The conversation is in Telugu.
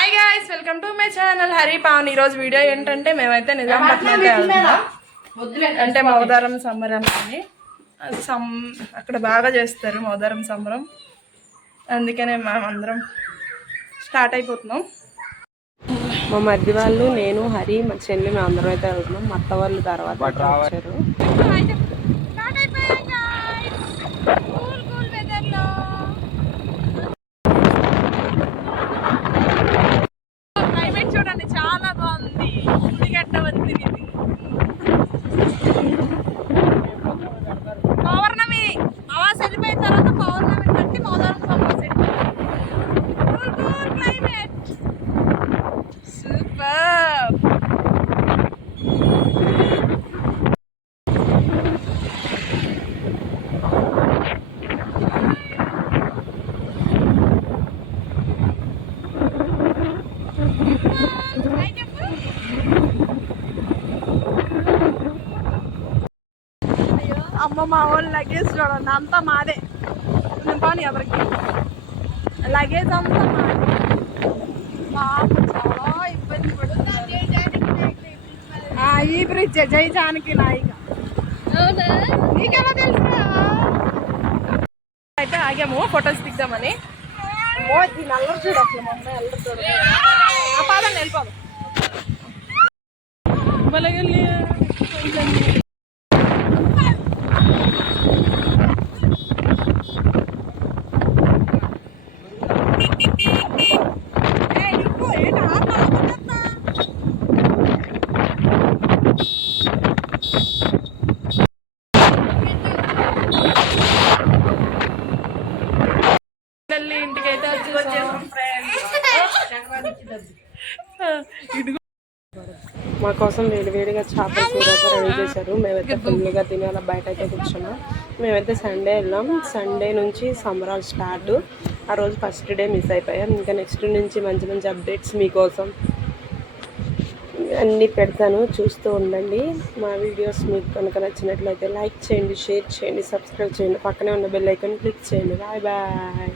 Hi guys, welcome to my channel Hari Pavan. ఈరోజు వీడియో ఏంటంటే మేమైతే నిజాంపట్నం అయితే వెళ్తున్నాం. అంటే మౌదారం సంబరం అని అక్కడ బాగా చేస్తారు మౌదారం సంబరం. అందుకనే మేము అందరం స్టార్ట్ అయిపోతున్నాం. మా మధ్య వాళ్ళు, నేను, హరి, మా చెల్లి మేము అందరం అయితే వెళ్తున్నాం. మా అత్త వాళ్ళు తర్వాత వచ్చారు. చూడండి చాలా బాగుంది. ఉల్లిగడ్డ వంతి పౌర్ణమి అమావాస్య వెళ్ళిపోయిన తర్వాత పౌర్ణమి కట్టి మౌదారం సంబరం క్లైమేట్ సూపర్. అమ్మ మా వాళ్ళు లగేజ్ చూడండి అంతా మాదే. నింపాను ఎవరికి లగేజ్ అంతా మాదే. పాప చాలా ఇబ్బంది పడుతుంది. ఈ బ్రిడ్జ్ జై జానకి నాయిక నీకెలా తెలుసు? అయితే ఆగాము ఫొటోస్ దిద్దామని. దీని అల్లరి చూడు అసలు. మా అమ్మాయి అల్లరి చూడు. పాదండి వెళ్ళిపోదు. బలగల్లి ఇంటికైతే మా కోసం వేడివేడిగా చేపల కూర అయితే రెడీ చేశారు. మేమైతే ఫుల్గా తిని అలా బయట అయితే కూర్చున్నాం. మేమైతే సండే వెళ్ళాం. సండే నుంచి సంబరాలు స్టార్ట్. ఆ రోజు ఫస్ట్ డే మిస్ అయిపోయాం. ఇంకా నెక్స్ట్ నుంచి మంచి మంచి అప్డేట్స్ మీకోసం అన్నీ పెడతాను, చూస్తూ ఉండండి. మా వీడియోస్ మీకు కనుక నచ్చినట్లయితే లైక్ చేయండి, షేర్ చేయండి, సబ్స్క్రైబ్ చేయండి, పక్కనే ఉన్న బెల్ ఐకాన్ క్లిక్ చేయండి. Bye bye.